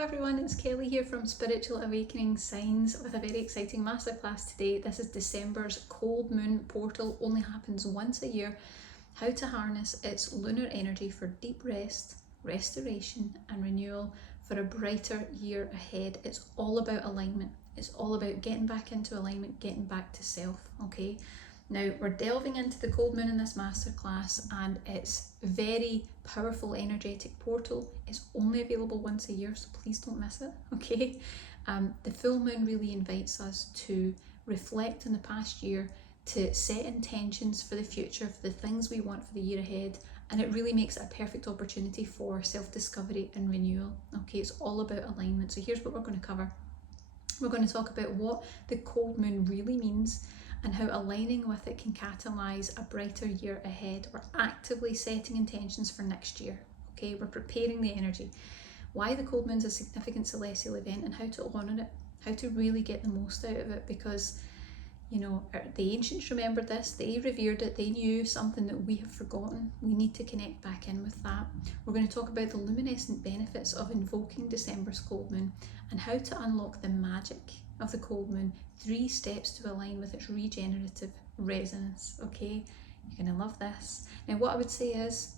everyone, it's Kelly here from Spiritual Awakening Signs with a very exciting masterclass today. This is December's cold moon portal, only happens once a year. How to harness its lunar energy for deep rest, restoration and renewal for a brighter year ahead. It's all about alignment. It's all about getting back into alignment, getting back to self, okay? Now, we're delving into the cold moon in this masterclass, and it's a very powerful energetic portal. It's only available once a year, so please don't miss it, okay? The full moon really invites us to reflect on the past year, to set intentions for the future, for the things we want for the year ahead, and it really makes it a perfect opportunity for self-discovery and renewal, okay? It's all about alignment. So here's what we're going to cover. We're going to talk about what the cold moon really means, and how aligning with it can catalyse a brighter year ahead. We're actively setting intentions for next year, okay? We're preparing the energy. Why the cold moon's a significant celestial event and how to honour it, how to really get the most out of it, because, you know, the ancients remembered this, they revered it, they knew something that we have forgotten. We need to connect back in with that. We're going to talk about the luminescent benefits of invoking December's cold moon and how to unlock the magic of the cold moon, 3 steps to align with its regenerative resonance, okay? You're gonna love this. Now, what I would say is,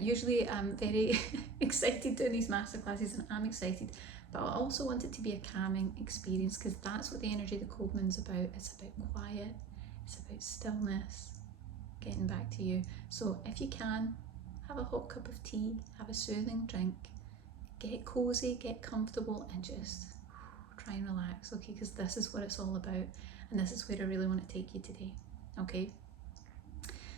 usually I'm very excited doing these masterclasses, and I'm excited, but I also want it to be a calming experience, because that's what the energy of the cold moon's about. It's about quiet, it's about stillness, getting back to you. So if you can, have a hot cup of tea, have a soothing drink, get cozy, get comfortable, and just try and relax, okay? Because this is what it's all about, and this is where I really want to take you today, okay?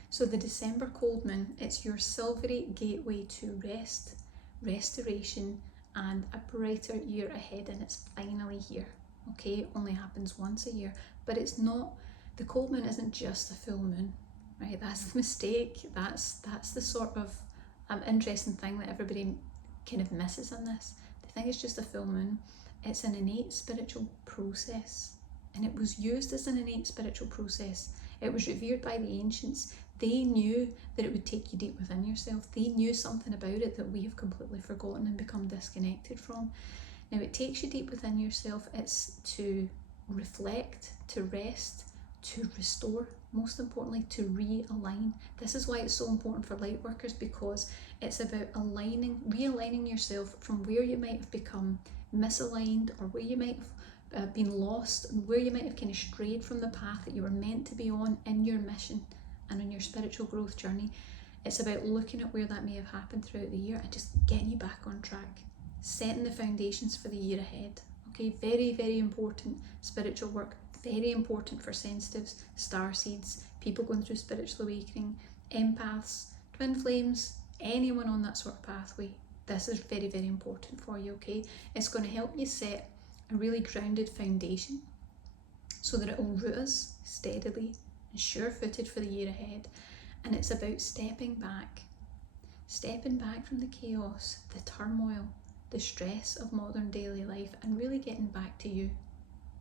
So the December cold moon, it's your silvery gateway to rest, restoration, and a brighter year ahead, and it's finally here, okay? It only happens once a year, but it's not, the cold moon isn't just a full moon, right? That's the mistake. That's the sort of interesting thing that everybody kind of misses on this. They think it's just a full moon. It's an innate spiritual process, and it was used as an innate spiritual process. It was revered by the ancients. They knew that it would take you deep within yourself. They knew something about it that we have completely forgotten and become disconnected from. Now, it takes you deep within yourself. It's to reflect, to rest, to restore, most importantly, to realign. This is why it's so important for light workers, because it's about realigning yourself from where you might have become misaligned, or where you might have been lost, and where you might have kind of strayed from the path that you were meant to be on in your mission and on your spiritual growth journey. It's about looking at where that may have happened throughout the year and just getting you back on track, setting the foundations for the year ahead, okay? Very, very important spiritual work, very important for sensitives, star seeds, people going through spiritual awakening, empaths, twin flames, anyone on that sort of pathway. This is very, very important for you, okay? It's going to help you set a really grounded foundation so that it will root us steadily and sure-footed for the year ahead. And it's about stepping back from the chaos, the turmoil, the stress of modern daily life, and really getting back to you,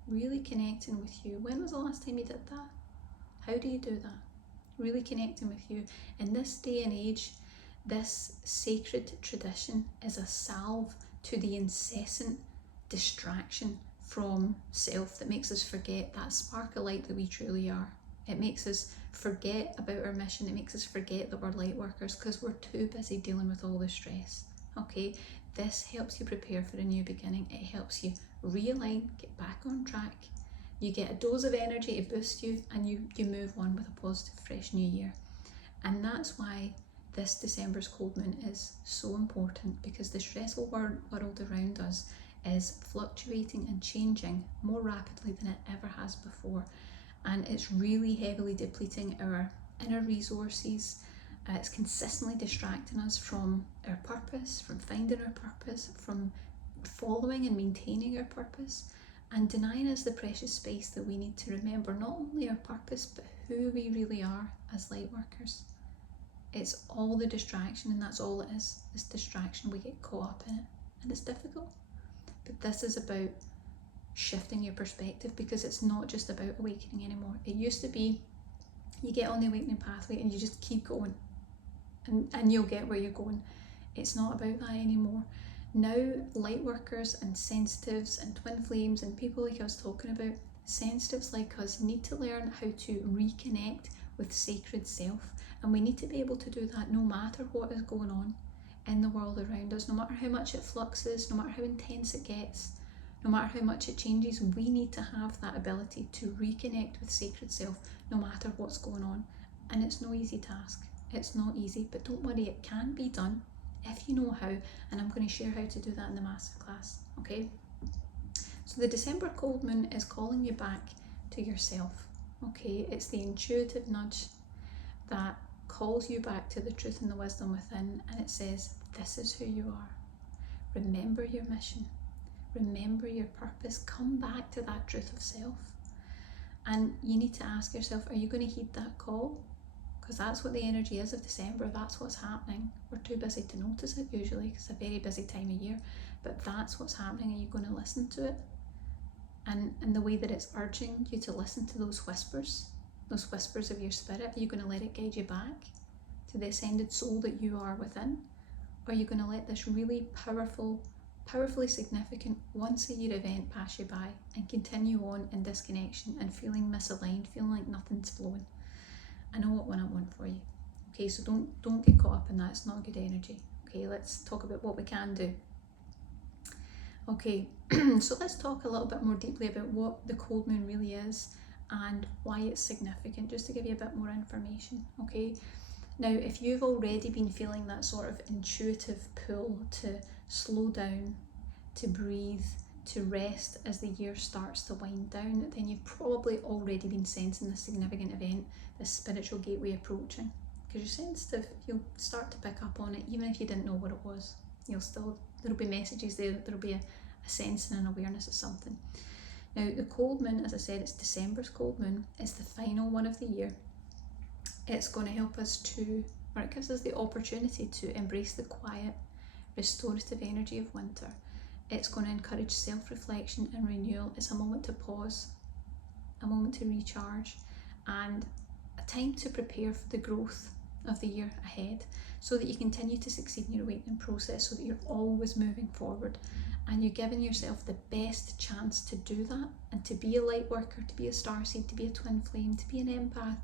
really connecting with you. When was the last time you did that? How do you do that? Really connecting with you. In this day and age, this sacred tradition is a salve to the incessant distraction from self that makes us forget that spark of light that we truly are. It makes us forget about our mission. It makes us forget that we're light workers, because we're too busy dealing with all the stress, okay? This helps you prepare for a new beginning. It helps you realign, get back on track. You get a dose of energy to boost you, and you move on with a positive, fresh new year. And that's why this December's cold moon is so important, because the stressful world around us is fluctuating and changing more rapidly than it ever has before. And it's really heavily depleting our inner resources. It's consistently distracting us from our purpose, from finding our purpose, from following and maintaining our purpose, and denying us the precious space that we need to remember not only our purpose, but who we really are as light workers. It's all the distraction, and that's all it is. This distraction, we get caught up in it, and it's difficult. But this is about shifting your perspective, because it's not just about awakening anymore. It used to be, you get on the awakening pathway and you just keep going, and you'll get where you're going. It's not about that anymore. Now, light workers and sensitives and twin flames and people like I was talking about, sensitives like us need to learn how to reconnect with sacred self, and we need to be able to do that no matter what is going on in the world around us, no matter how much it fluxes, no matter how intense it gets, no matter how much it changes. We need to have that ability to reconnect with sacred self no matter what's going on. And it's no easy task. It's not easy, but don't worry, it can be done if you know how, and I'm going to share how to do that in the masterclass, okay? So the December cold moon is calling you back to yourself, okay? It's the intuitive nudge that calls you back to the truth and the wisdom within, and it says, this is who you are. Remember your mission. Remember your purpose. Come back to that truth of self. And you need to ask yourself, are you going to heed that call? Because that's what the energy is of December. That's what's happening. We're too busy to notice it usually, because it's a very busy time of year, but that's what's happening. Are you going to listen to it? And in the way that it's urging you to listen to those whispers of your spirit, are you going to let it guide you back to the ascended soul that you are within? Or are you going to let this really powerfully significant once a year event pass you by and continue on in disconnection and feeling misaligned, feeling like nothing's flowing? I know what one I want for you. Okay, so don't get caught up in that. It's not good energy. Okay, let's talk about what we can do. Okay, so let's talk a little bit more deeply about what the cold moon really is and why it's significant, just to give you a bit more information. Okay, now if you've already been feeling that sort of intuitive pull to slow down, to breathe, to rest as the year starts to wind down, then you've probably already been sensing this significant event, this spiritual gateway approaching. Because you're sensitive, you'll start to pick up on it, even if you didn't know what it was. There'll be messages there, there'll be a sense and an awareness of something. Now, the cold moon, as I said, it's December's cold moon. It's the final one of the year. It's going to help us it gives us the opportunity to embrace the quiet, restorative energy of winter. It's going to encourage self-reflection and renewal. It's a moment to pause, a moment to recharge, and a time to prepare for the growth of the year ahead, so that you continue to succeed in your awakening process, so that you're always moving forward and you're giving yourself the best chance to do that, and to be a light worker, to be a starseed, to be a twin flame, to be an empath,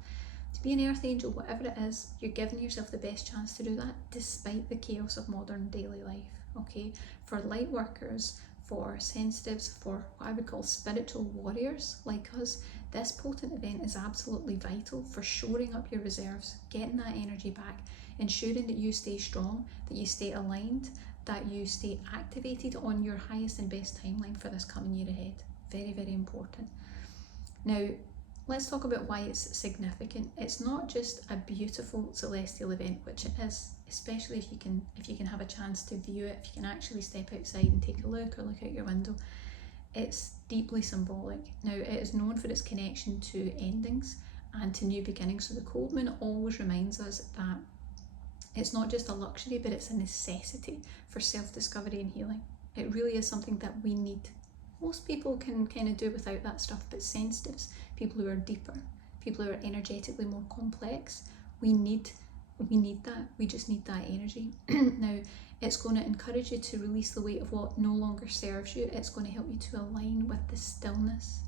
to be an earth angel, whatever it is, you're giving yourself the best chance to do that despite the chaos of modern daily life. Okay, for light workers, for sensitives, for what I would call spiritual warriors like us, this potent event is absolutely vital for shoring up your reserves, getting that energy back, ensuring that you stay strong, that you stay aligned, that you stay activated on your highest and best timeline for this coming year ahead. Very, very important. Now, let's talk about why it's significant. It's not just a beautiful celestial event, which it is, especially if you can have a chance to view it, if you can actually step outside and take a look or look out your window. It's deeply symbolic. Now, it is known for its connection to endings and to new beginnings. So the cold moon always reminds us that it's not just a luxury, but it's a necessity for self-discovery and healing. It really is something that we need. Most people can kind of do without that stuff, but sensitives, people who are deeper, people who are energetically more complex, we need that. We just need that energy. Now, it's going to encourage you to release the weight of what no longer serves you. It's going to help you to align with the stillness,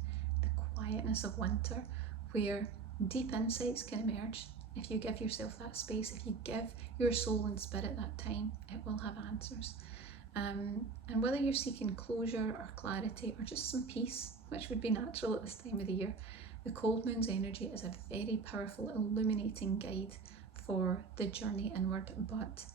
the quietness of winter, where deep insights can emerge. If you give yourself that space, if you give your soul and spirit that time, it will have answers. And whether you're seeking closure or clarity or just some peace, which would be natural at this time of the year, the cold moon's energy is a very powerful, illuminating guide for the journey inward. But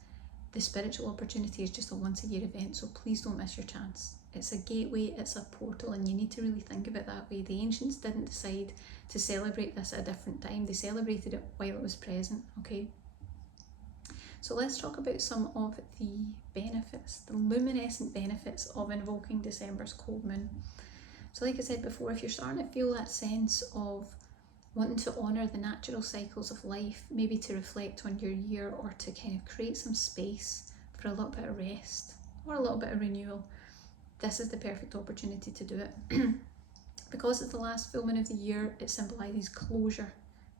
the spiritual opportunity is just a once a year event, so please don't miss your chance. It's a gateway, it's a portal, and you need to really think of it that way. The ancients didn't decide to celebrate this at a different time, they celebrated it while it was present. Okay, so let's talk about some of the benefits, the luminescent benefits of invoking December's cold moon. So like I said before, if you're starting to feel that sense of wanting to honour the natural cycles of life, maybe to reflect on your year or to kind of create some space for a little bit of rest or a little bit of renewal, this is the perfect opportunity to do it. Because it's the last full moon of the year, it symbolises closure.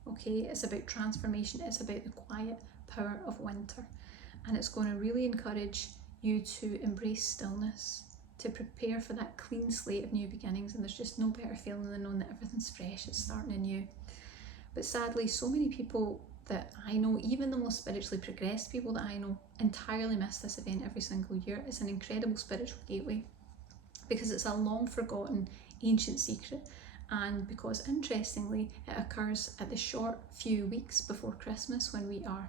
Okay, it's about transformation, it's about the quiet power of winter, and it's going to really encourage you to embrace stillness, to prepare for that clean slate of new beginnings. And there's just no better feeling than knowing that everything's fresh, it's starting anew. But sadly, so many people that I know, even the most spiritually progressed people that I know, entirely miss this event every single year. It's an incredible spiritual gateway because it's a long forgotten ancient secret, and because interestingly it occurs at the short few weeks before Christmas when we are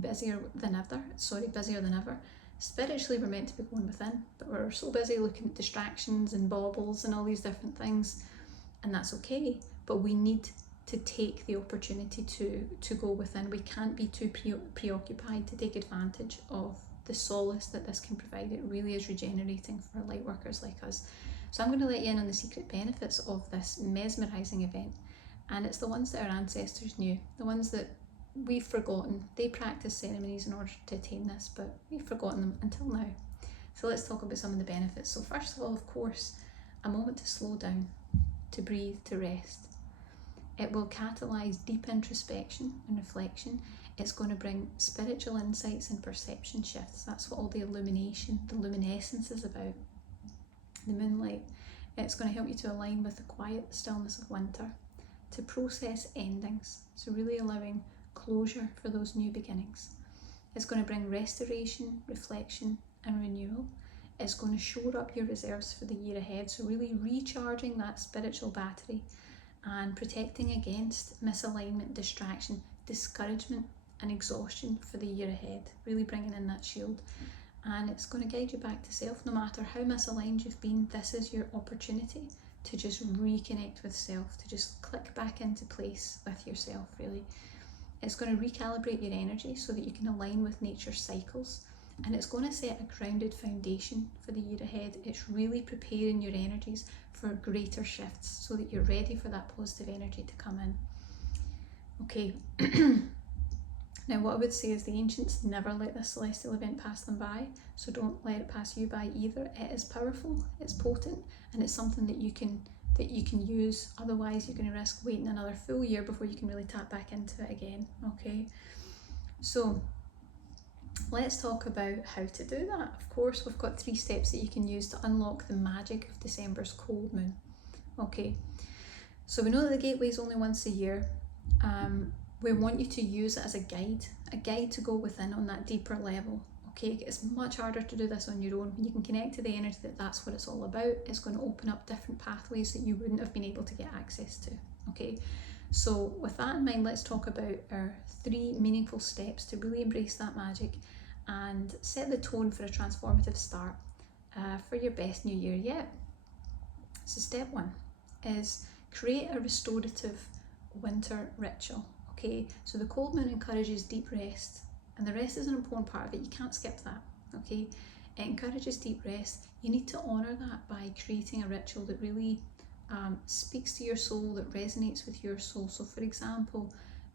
busier than ever. Spiritually, we're meant to be going within, but we're so busy looking at distractions and baubles and all these different things, and that's okay, but we need to take the opportunity to go within. We can't be too preoccupied to take advantage of the solace that this can provide. It really is regenerating for light workers like us. So I'm going to let you in on the secret benefits of this mesmerising event, and it's the ones that our ancestors knew, the ones that we've forgotten. They practiced ceremonies in order to attain this, but we've forgotten them until now. So let's talk about some of the benefits. So first of all, of course, a moment to slow down, to breathe, to rest. It will catalyse deep introspection and reflection. It's going to bring spiritual insights and perception shifts. That's what all the illumination, the luminescence is about. The moonlight. It's going to help you to align with the quiet stillness of winter, to process endings, so really allowing closure for those new beginnings. It's going to bring restoration, reflection and renewal. It's going to shore up your reserves for the year ahead, so really recharging that spiritual battery and protecting against misalignment, distraction, discouragement and exhaustion for the year ahead, really bringing in that shield. And it's going to guide you back to self. No matter how misaligned you've been, this is your opportunity to just reconnect with self, to just click back into place with yourself, really. It's going to recalibrate your energy so that you can align with nature's cycles, and it's going to set a grounded foundation for the year ahead. It's really preparing your energies for greater shifts so that you're ready for that positive energy to come in. Okay. Now, what I would say is the ancients never let this celestial event pass them by, so don't let it pass you by either. It is powerful, it's potent, and it's something that you can use. Otherwise, you're going to risk waiting another full year before you can really tap back into it again. Okay, so let's talk about how to do that. Of course, we've got 3 steps that you can use to unlock the magic of December's cold moon. Okay, so we know that the gateway is only once a year. We want you to use it as a guide to go within on that deeper level. Okay, it's much harder to do this on your own. When you can connect to the energy that's what it's all about, it's going to open up different pathways that you wouldn't have been able to get access to. Okay, so with that in mind, let's talk about our 3 meaningful steps to really embrace that magic and set the tone for a transformative start for your best new year yet. So step 1 is create a restorative winter ritual. Okay, so the cold moon encourages deep rest, and the rest is an important part of it. You can't skip that. Okay, it encourages deep rest. You need to honour that by creating a ritual that really speaks to your soul, that resonates with your soul. So for example,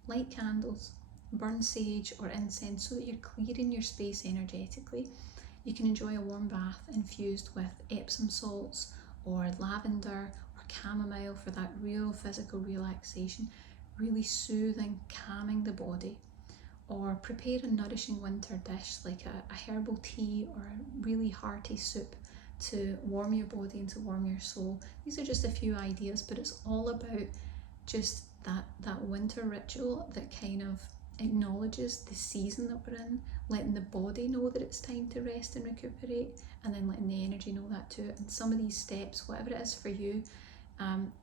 light candles, burn sage or incense so that you're clearing your space energetically. You can enjoy a warm bath infused with Epsom salts or lavender or chamomile for that real physical relaxation, really soothing, calming the body. Or prepare a nourishing winter dish like a herbal tea or a really hearty soup to warm your body and to warm your soul. These are just a few ideas, but it's all about just that winter ritual that kind of acknowledges the season that we're in, letting the body know that it's time to rest and recuperate, and then letting the energy know that too. And some of these steps, whatever it is for you,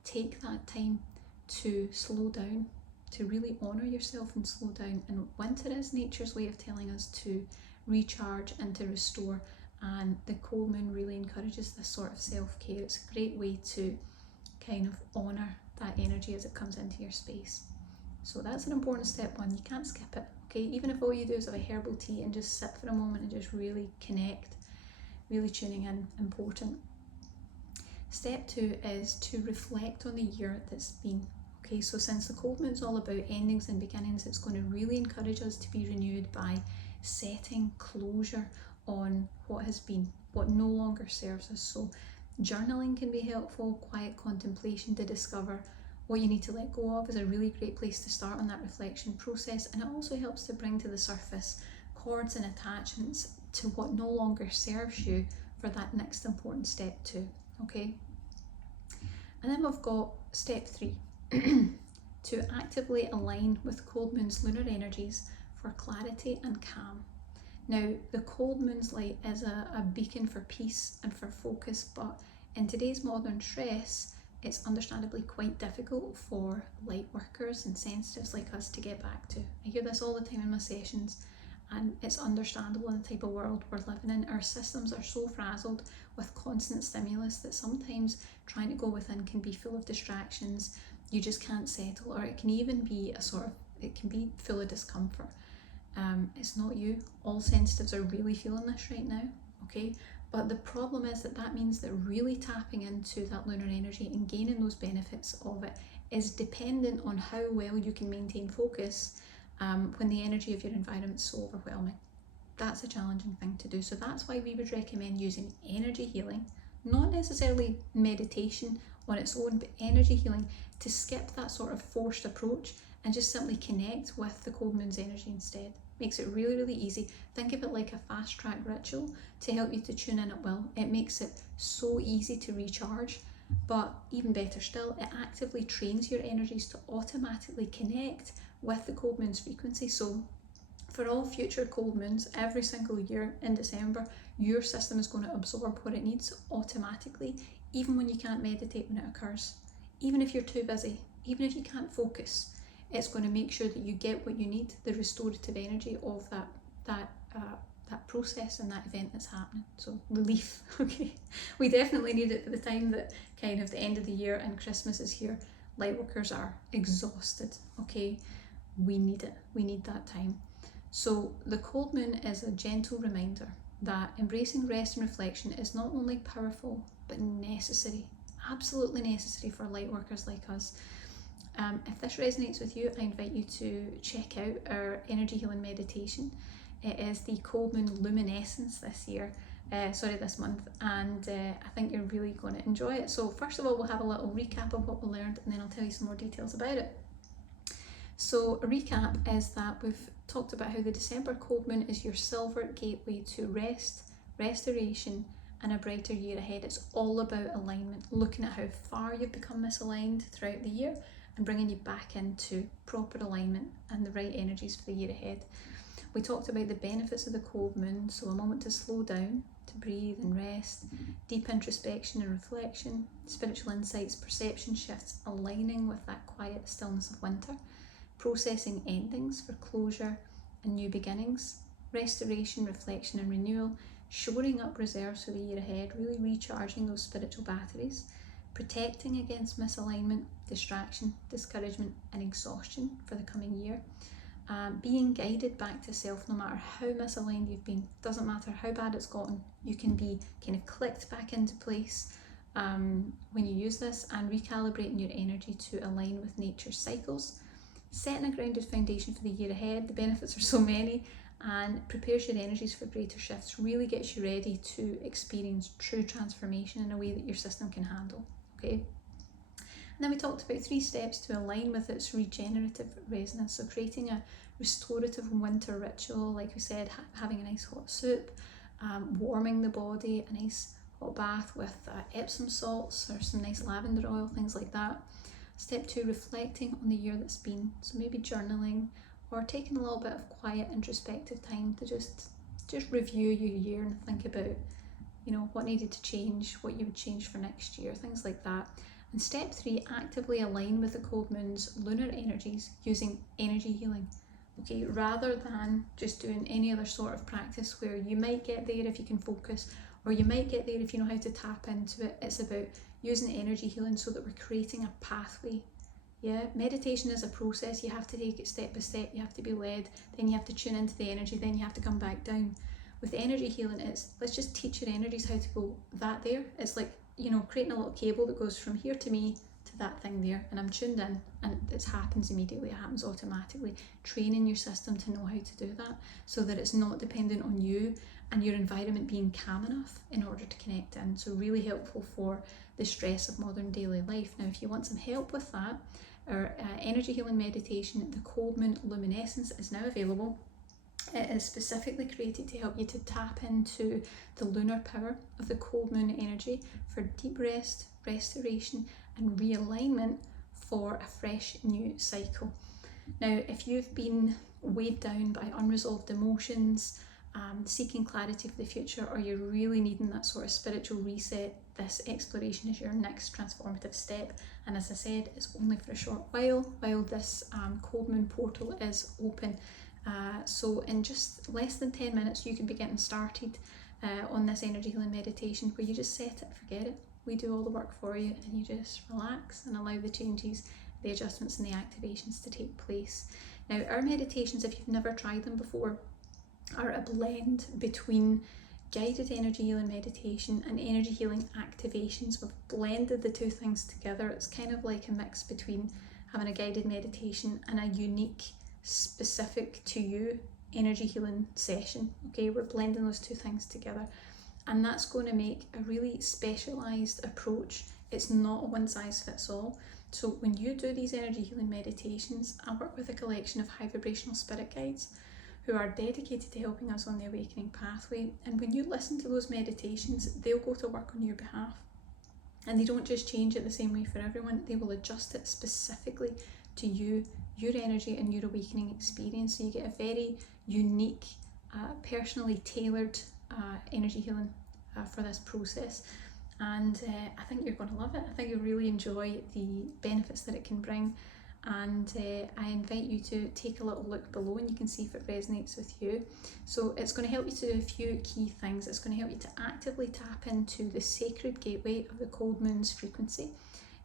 take that time to slow down, to really honour yourself and slow down. And winter is nature's way of telling us to recharge and to restore, and the cold moon really encourages this sort of self-care. It's a great way to kind of honour that energy as it comes into your space. So that's an important step 1. You can't skip it. Okay, even if all you do is have a herbal tea and just sit for a moment and just really connect, really tuning in, important. Step 2 is to reflect on the year that's been. Okay, so since the cold moon's all about endings and beginnings, it's going to really encourage us to be renewed by setting closure on what has been, what no longer serves us. So journaling can be helpful. Quiet contemplation to discover what you need to let go of is a really great place to start on that reflection process, and it also helps to bring to the surface cords and attachments to what no longer serves you for that next important step too, okay? And then we've got step 3, to actively align with cold moon's lunar energies for clarity and calm. Now, the cold moon's light is a beacon for peace and for focus, but in today's modern stress, it's understandably quite difficult for light workers and sensitives like us to get back to. I hear this all the time in my sessions, and it's understandable in the type of world we're living in. Our systems are so frazzled with constant stimulus that sometimes trying to go within can be full of distractions. You just can't settle, or it can even be it can be full of discomfort. It's not you. All sensitives are really feeling this right now, okay? But the problem is that means that really tapping into that lunar energy and gaining those benefits of it is dependent on how well you can maintain focus when the energy of your environment is so overwhelming. That's a challenging thing to do. So that's why we would recommend using energy healing, not necessarily meditation on its own, but energy healing to skip that sort of forced approach and just simply connect with the cold moon's energy instead. Makes it really, really easy. Think of it like a fast track ritual to help you to tune in at will. It makes it so easy to recharge, but even better still, it actively trains your energies to automatically connect with the cold moon's frequency. So for all future cold moons, every single year in December, your system is going to absorb what it needs automatically, even when you can't meditate when it occurs. Even if you're too busy, even if you can't focus, it's going to make sure that you get what you need, the restorative energy of that process and that event that's happening. So relief, okay? We definitely need it for the time that kind of the end of the year and Christmas is here. Lightworkers are exhausted, okay? We need it. We need that time. So the cold moon is a gentle reminder that embracing rest and reflection is not only powerful, but necessary, absolutely necessary for lightworkers like us. If this resonates with you, I invite you to check out our energy healing meditation. It is the cold moon luminescence this month, and I think you're really going to enjoy it. So first of all, we'll have a little recap of what we learned, and then I'll tell you some more details about it. So a recap is that we've talked about how the December cold moon is your silver gateway to rest, restoration, and a brighter year ahead. It's all about alignment, looking at how far you've become misaligned throughout the year and bringing you back into proper alignment and the right energies for the year ahead. We talked about the benefits of the cold moon, so a moment to slow down, to breathe and rest, deep introspection and reflection, spiritual insights, perception shifts, aligning with that quiet stillness of winter, processing endings for closure and new beginnings, restoration, reflection and renewal, shoring up reserves for the year ahead, really recharging those spiritual batteries, protecting against misalignment, distraction, discouragement and exhaustion for the coming year, being guided back to self no matter how misaligned you've been. Doesn't matter how bad it's gotten, you can be kind of clicked back into place when you use this, and recalibrating your energy to align with nature's cycles, setting a grounded foundation for the year ahead. The benefits are so many, and prepares your energies for greater shifts, really gets you ready to experience true transformation in a way that your system can handle, okay? And then we talked about 3 steps to align with its regenerative resonance. So creating a restorative winter ritual, like we said, having a nice hot soup, warming the body, a nice hot bath with Epsom salts or some nice lavender oil, things like that. Step 2, reflecting on the year that's been. So maybe journaling or taking a little bit of quiet introspective time to just review your year and think about, what needed to change, what you would change for next year, things like that. And step 3, actively align with the cold moon's lunar energies using energy healing, okay, rather than just doing any other sort of practice where you might get there if you can focus, or you might get there if you know how to tap into it. It's about using energy healing so that we're creating a pathway. Yeah, meditation is a process. You have to take it step by step. You have to be led, then you have to tune into the energy, then you have to come back down. With energy healing, it's let's just teach your energies how to go that there. It's like, creating a little cable that goes from here to me to that thing there, and I'm tuned in, and it happens immediately, it happens automatically. Training your system to know how to do that so that it's not dependent on you and your environment being calm enough in order to connect in. So really helpful for the stress of modern daily life. Now, if you want some help with that, our energy healing meditation, the cold moon luminescence, is now available. It is specifically created to help you to tap into the lunar power of the cold moon energy for deep rest, restoration, and realignment for a fresh new cycle. Now, if you've been weighed down by unresolved emotions, seeking clarity for the future, or you're really needing that sort of spiritual reset, this exploration is your next transformative step. And as I said, it's only for a short while this cold moon portal is open. So in just less than 10 minutes, you can be getting started on this energy healing meditation where you just set it, forget it. We do all the work for you, and you just relax and allow the changes, the adjustments and the activations to take place. Now, our meditations, if you've never tried them before, are a blend between guided energy healing meditation and energy healing activations. We've blended the two things together. It's kind of like a mix between having a guided meditation and a unique, specific to you energy healing session. Okay, we're blending those two things together, and that's going to make a really specialized approach. It's not a one size fits all. So when you do these energy healing meditations, I work with a collection of high vibrational spirit guides who are dedicated to helping us on the awakening pathway. And when you listen to those meditations, they'll go to work on your behalf. And they don't just change it the same way for everyone, they will adjust it specifically to you, your energy and your awakening experience. So you get a very unique, personally tailored energy healing for this process. And I think you're going to love it. I think you'll really enjoy the benefits that it can bring. And I invite you to take a little look below and you can see if it resonates with you. So it's going to help you to do a few key things. It's going to help you to actively tap into the sacred gateway of the cold moon's frequency.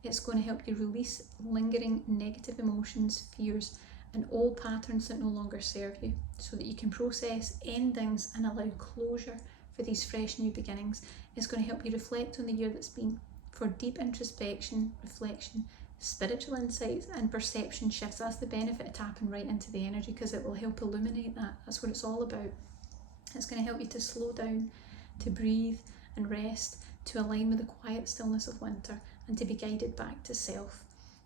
It's going to help you release lingering negative emotions, fears, and old patterns that no longer serve you, so that you can process endings and allow closure for these fresh new beginnings. It's going to help you reflect on the year that's been for deep introspection, reflection, spiritual insights and perception shifts. That's the benefit of tapping right into the energy, because it will help illuminate that. That's what it's all about. It's going to help you to slow down, to breathe and rest, to align with the quiet stillness of winter, and to be guided back to self.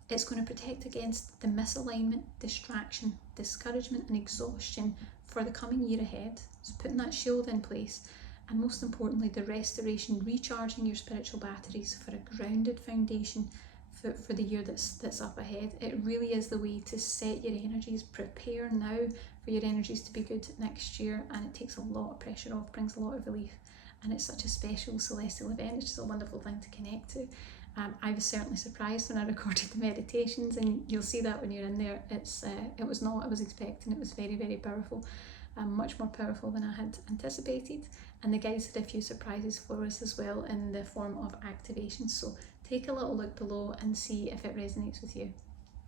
It's going to protect against the misalignment, distraction, discouragement and exhaustion for the coming year ahead. So putting that shield in place, and most importantly, the restoration, recharging your spiritual batteries for a grounded foundation for the year that's up ahead. It really is the way to set your energies, prepare now for your energies to be good next year, and it takes a lot of pressure off, brings a lot of relief, and it's such a special celestial event. It's just a wonderful thing to connect to. I was certainly surprised when I recorded the meditations, and you'll see that when you're in there. It was not what I was expecting. It was very, very powerful, much more powerful than I had anticipated. And the guides had a few surprises for us as well in the form of activations. So take a little look below and see if it resonates with you.